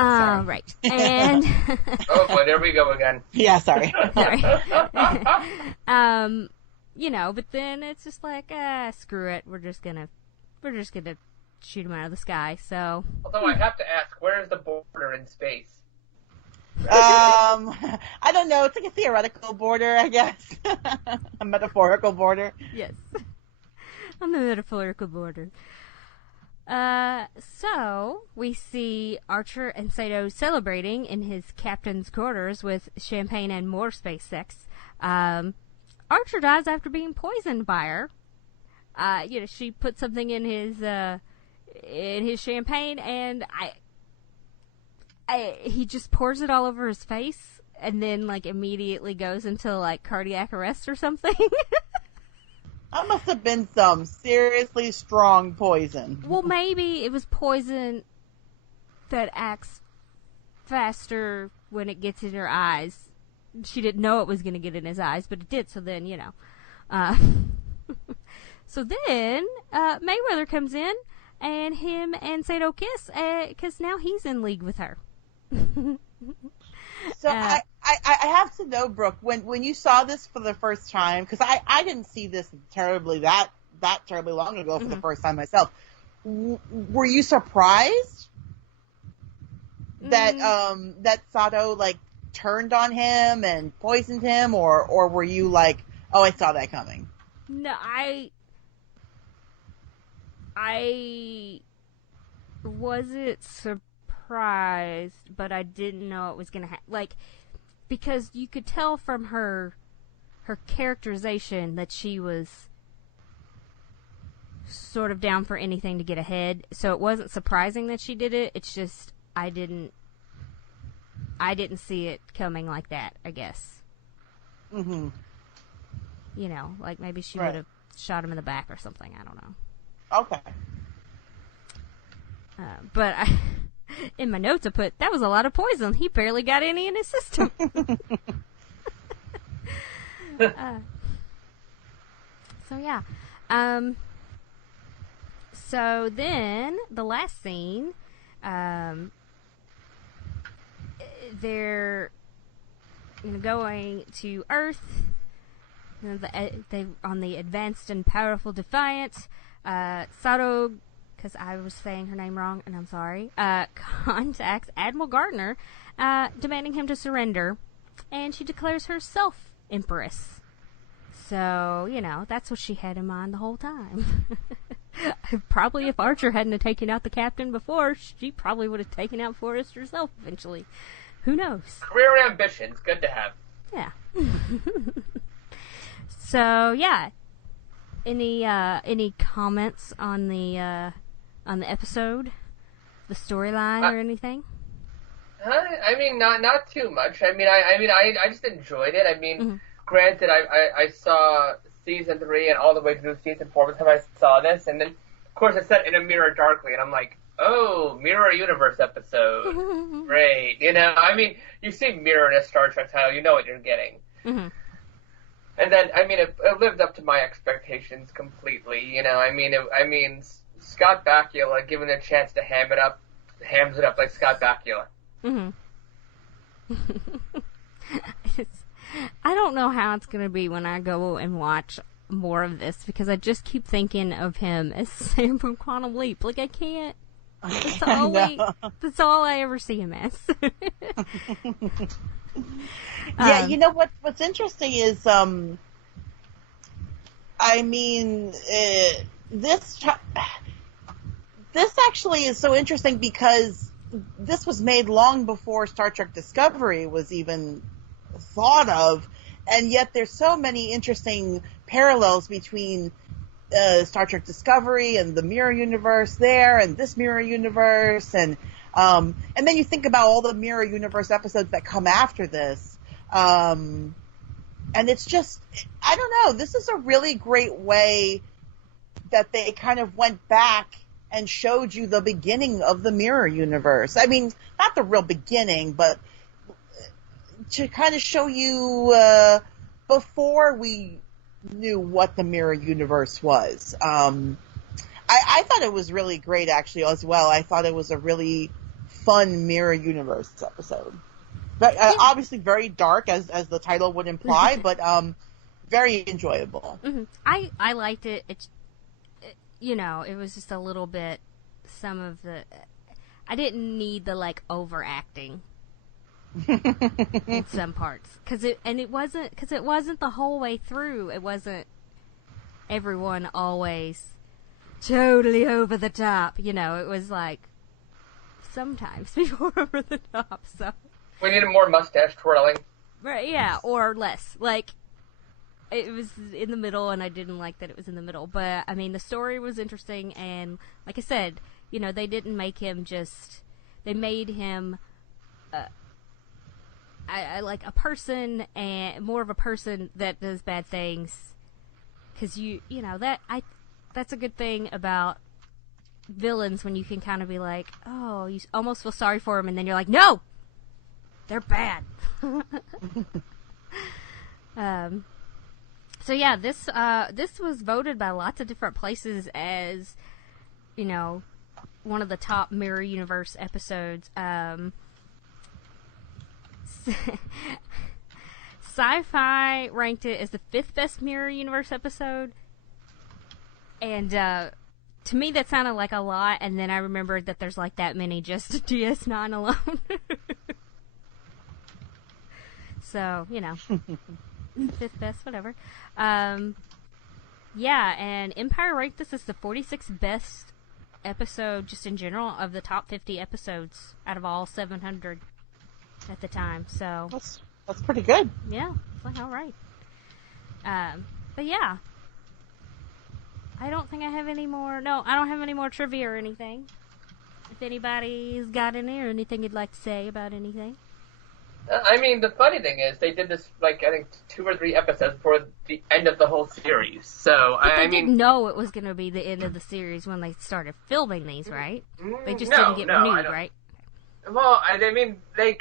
Right. And oh boy, there we go again. Yeah, sorry. But then it's just like, screw it. We're just gonna shoot him out of the sky. So. Although I have to ask, where is the border in space? I don't know. It's like a theoretical border, I guess. A metaphorical border. Yes. On the metaphorical border. So we see Archer and Sato celebrating in his captain's quarters with champagne and more space sex. Archer dies after being poisoned by her. She put something in his champagne, and he just pours it all over his face, and then immediately goes into cardiac arrest or something. That must have been some seriously strong poison. Well, maybe it was poison that acts faster when it gets in your eyes. She didn't know it was going to get in his eyes, but it did, so then, So then, Mayweather comes in, and him and Sato kiss, because now he's in league with her. So I have to know, Brooke, when you saw this for the first time, because I didn't see this that terribly long ago for the first time myself. Were you surprised that Sato turned on him and poisoned him, or were you like, oh, I saw that coming? No, I wasn't surprised, but I didn't know it was gonna happen. Because you could tell from her characterization that she was sort of down for anything to get ahead. So it wasn't surprising that she did it. It's just I didn't see it coming like that, I guess. Mm-hmm. Maybe she would have shot him in the back or something. I don't know. Okay. But in my notes I put, that was a lot of poison. He barely got any in his system. So yeah. So then the last scene, they're going to Earth. They on the advanced and powerful Defiant. Sato, because I was saying her name wrong, and I'm sorry, contacts Admiral Gardner, demanding him to surrender, and she declares herself Empress. So, that's what she had in mind the whole time. Probably if Archer hadn't have taken out the captain before, she probably would have taken out Forrest herself eventually. Who knows? Career ambitions, good to have. Yeah. So, yeah. Any comments on the episode, the storyline, or anything? I mean, not too much. I just enjoyed it. Granted, I saw season 3 and all the way through season 4 by the time I saw this, and then of course it's set in a mirror darkly, and I'm like, oh, mirror universe episode, great. You see mirror in a Star Trek title, you know what you're getting. Mm-hmm. And then, it lived up to my expectations completely, Scott Bakula, given a chance to hams it up like Scott Bakula. Mm-hmm. I don't know how it's going to be when I go and watch more of this, because I just keep thinking of him as Sam from Quantum Leap. I can't. That's all I ever see him as. Yeah, what's interesting is, this actually is so interesting because this was made long before Star Trek Discovery was even thought of, and yet there's so many interesting parallels between Star Trek Discovery and the mirror universe there, and this mirror universe, and then you think about all the mirror universe episodes that come after this, and it's just, I don't know, this is a really great way that they kind of went back and showed you the beginning of the mirror universe. Not the real beginning, but to kind of show you before we knew what the mirror universe was. I thought it was really great, actually, as well. I thought it was a really fun mirror universe episode. But, obviously very dark, as the title would imply, but very enjoyable. Mm-hmm. I liked it. It was just a little bit. Some of the, I didn't need the overacting in some parts because it wasn't the whole way through. It wasn't everyone always totally over the top. It was sometimes people were over the top. So we needed more mustache twirling. Right? Yeah, or less. It was in the middle, and I didn't like that it was in the middle. But I mean, the story was interesting, and like I said, they didn't make him just. They made him. Like a person, and more of a person that does bad things, because that's a good thing about villains, when you can kind of be like, oh, you almost feel sorry for them, and then you're like, no, they're bad. So yeah, this was voted by lots of different places as, one of the top Mirror Universe episodes. Sci-Fi ranked it as the 5th best Mirror Universe episode, and to me that sounded like a lot, and then I remembered that there's that many just DS9 alone. So, 5th best, whatever. Yeah, and Empire ranked this as the 46th best episode just in general of the top 50 episodes out of all 700 at the time. So that's pretty good. Yeah, it's all right. But yeah, I don't think I have any more. No, I don't have any more trivia or anything. If anybody's got any or anything you'd like to say about anything. I mean, the funny thing is, they did this, I think, 2 or 3 episodes before the end of the whole series. So, but they didn't know it was going to be the end of the series when they started filming these, right? They just didn't get renewed, right? Well, I mean, I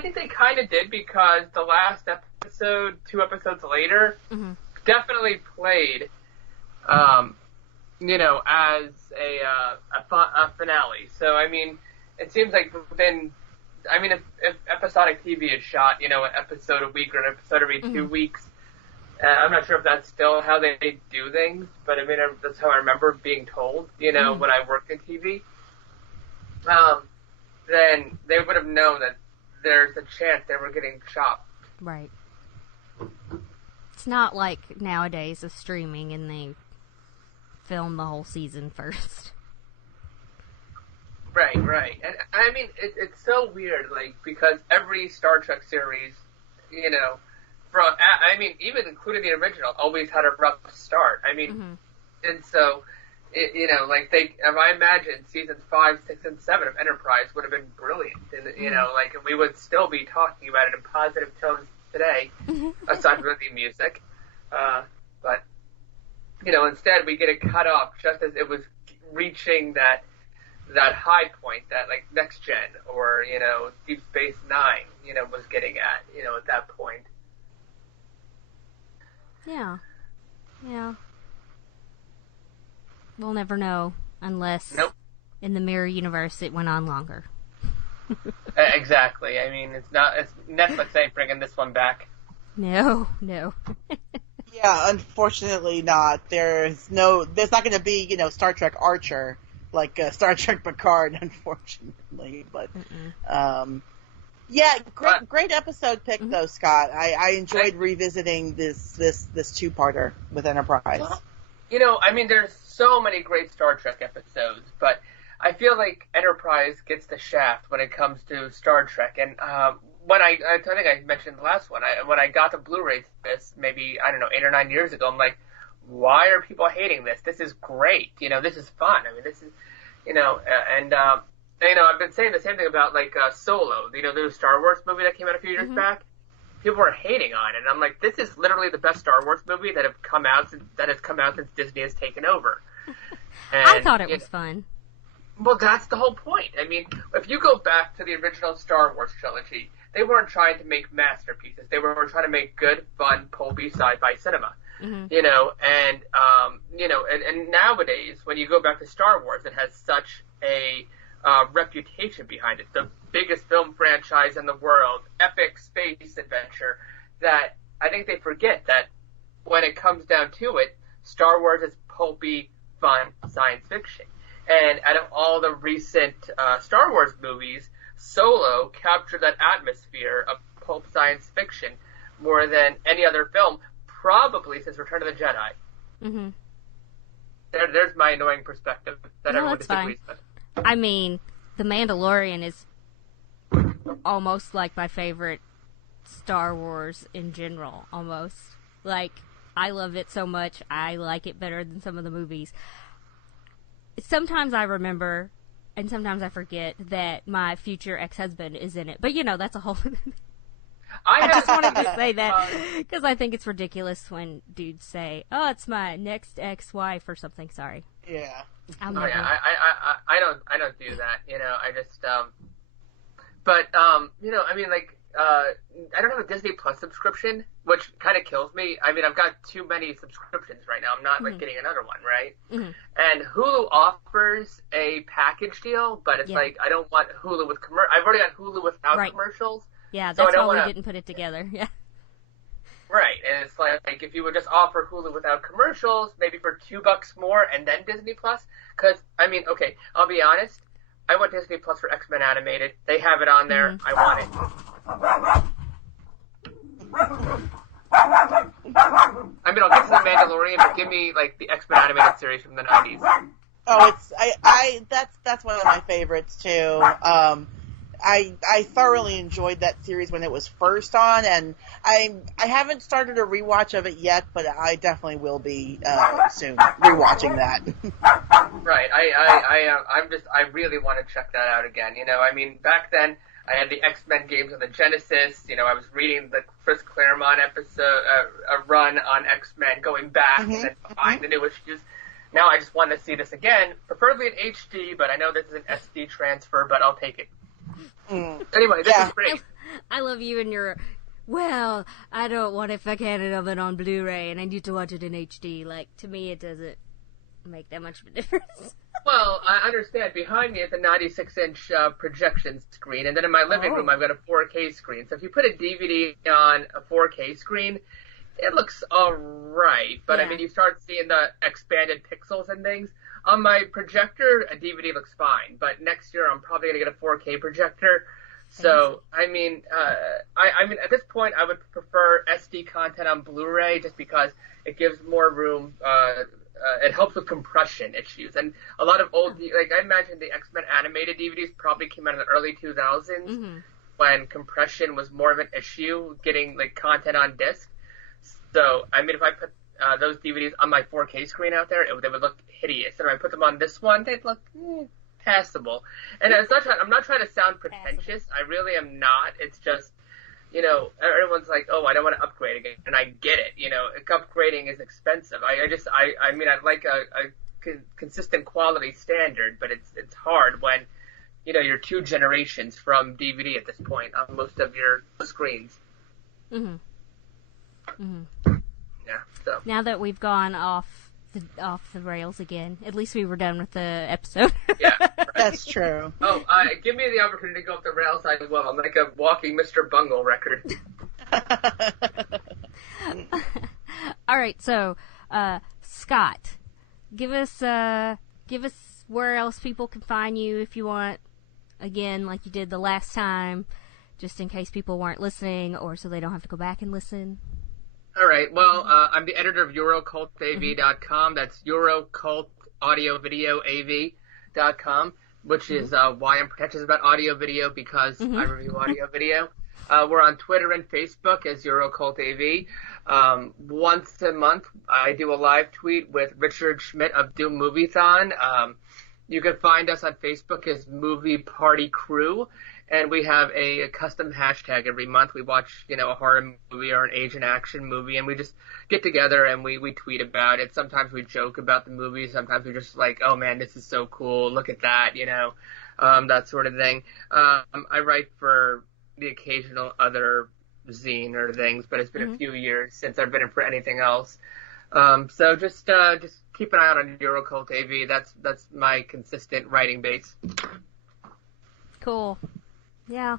think they kind of did, because the last episode, 2 episodes later, definitely played, as a finale. So, I mean, it seems like within... I mean, if episodic TV is shot, an episode a week or an episode every 2 weeks, I'm not sure if that's still how they do things, but I mean, that's how I remember being told, when I worked in TV. Then they would have known that there's a chance they were getting chopped. Right. It's not like nowadays of streaming and they film the whole season first. Right. And I mean, it's so weird, because every Star Trek series, even including the original, always had a rough start. I mean, and so, I imagine seasons 5, 6, and 7 of Enterprise would have been brilliant, and, and we would still be talking about it in positive tones today, aside from the music. But, instead we get it cut off just as it was reaching that high point that Next Gen or Deep Space Nine was getting at at that point. Yeah. We'll never know unless in the Mirror Universe it went on longer. Exactly. I mean, it's Netflix ain't bringing this one back. No. Yeah, unfortunately not. There's not going to be Star Trek Archer. Like Star Trek Picard, unfortunately, but great episode pick though, Scott. I enjoyed revisiting this 2-parter with Enterprise. Well, I mean, there's so many great Star Trek episodes, but I feel like Enterprise gets the shaft when it comes to Star Trek. And when I think I mentioned the last one, when I got the Blu-ray this maybe 8 or 9 years ago, I'm like, why are people hating this? This is great. This is fun. I mean, this is, I've been saying the same thing about Solo. The new Star Wars movie that came out a few years back. People were hating on it, and I'm like, this is literally the best Star Wars movie that has come out since Disney has taken over. And, I thought it was fun. Well, that's the whole point. I mean, if you go back to the original Star Wars trilogy, they weren't trying to make masterpieces. They were trying to make good, fun, pulpy sci-fi cinema. And nowadays, when you go back to Star Wars, it has such a reputation behind it. The biggest film franchise in the world, epic space adventure, that I think they forget that when it comes down to it, Star Wars is pulpy, fun science fiction. And out of all the recent Star Wars movies, Solo captured that atmosphere of pulp science fiction more than any other film, probably since Return of the Jedi. Mm-hmm. There's my annoying perspective that everyone disagrees with. I mean, The Mandalorian is almost like my favorite Star Wars in general, almost. Like, I love it so much, I like it better than some of the movies. Sometimes I remember, and sometimes I forget, that my future ex-husband is in it. But, that's a whole... I just wanted to say that, because I think it's ridiculous when dudes say, oh, it's my next ex-wife or something, sorry. Yeah. I don't do that, I just, but, I mean, like, I don't have a Disney Plus subscription, which kind of kills me. I mean, I've got too many subscriptions right now. I'm not, like, getting another one, right? Mm-hmm. And Hulu offers a package deal, but it's like, I don't want Hulu with I've already got Hulu without commercials. Yeah, that's why we didn't put it together, yeah. Right, and it's like if you would just offer Hulu without commercials, maybe for $2 more, and then Disney Plus, because, I mean, okay, I'll be honest, I want Disney Plus for X-Men Animated. They have it on there. I want it. I mean, I'll get to The Mandalorian, but give me, like, the X-Men Animated series from the 90s. Oh, that's one of my favorites, too. I thoroughly enjoyed that series when it was first on, and I haven't started a rewatch of it yet, but I definitely will be soon rewatching that. Right. I really want to check that out again. I mean, back then I had the X-Men games on the Genesis. I was reading the Chris Claremont episode run on X-Men, going back and then buying the new issues. Now I just want to see this again, preferably in HD, but I know this is an SD transfer, but I'll take it. Anyway, this is great. I love you and your, well, I don't want it for Canada but on Blu-ray and I need to watch it in HD. Like, to me it doesn't make that much of a difference. Well, I understand. Behind me is a 96-inch projection screen, and then in my living room I've got a 4K screen. So if you put a DVD on a 4K screen, it looks alright. But I mean, you start seeing the expanded pixels and things. On my projector, a DVD looks fine, but next year I'm probably going to get a 4K projector. So, I mean, I mean, at this point, I would prefer SD content on Blu-ray just because it gives more room. It helps with compression issues. And a lot of old, like, I imagine the X-Men animated DVDs probably came out in the early 2000s when compression was more of an issue, getting, like, content on disc. So, I mean, if I put those DVDs on my 4K screen out there, they would look hideous. And if I put them on this one, they'd look passable. And it's not I'm not trying to sound pretentious. I really am not. It's just, everyone's like, oh, I don't want to upgrade again. And I get it. Upgrading is expensive. I mean, I'd like a consistent quality standard, but it's hard when, you're 2 generations from DVD at this point on most of your screens. Mm-hmm. Mm-hmm. Yeah, so. Now that we've gone off the rails again, at least we were done with the episode. Yeah, right. That's true. Oh, give me the opportunity to go off the rails as well. I'm like a walking Mr. Bungle record. All right, so Scott, give us where else people can find you if you want. Again, like you did the last time, just in case people weren't listening, or so they don't have to go back and listen. All right. Well, I'm the editor of EuroCultAV.com. That's EuroCultAudioVideoAV.com, which is why I'm pretentious about audio video, because I review audio video. We're on Twitter and Facebook as EuroCultAV. Once a month, I do a live tweet with Richard Schmidt of Doom Moviethon. You can find us on Facebook as Movie Party Crew. And we have a custom hashtag every month. We watch, a horror movie or an Asian action movie, and we just get together and we tweet about it. Sometimes we joke about the movie. Sometimes we're just like, oh man, this is so cool. Look at that, that sort of thing. I write for the occasional other zine or things, but it's been a few years since I've been in for anything else. So just keep an eye out on EuroCult AV. That's my consistent writing base. cool. Yeah.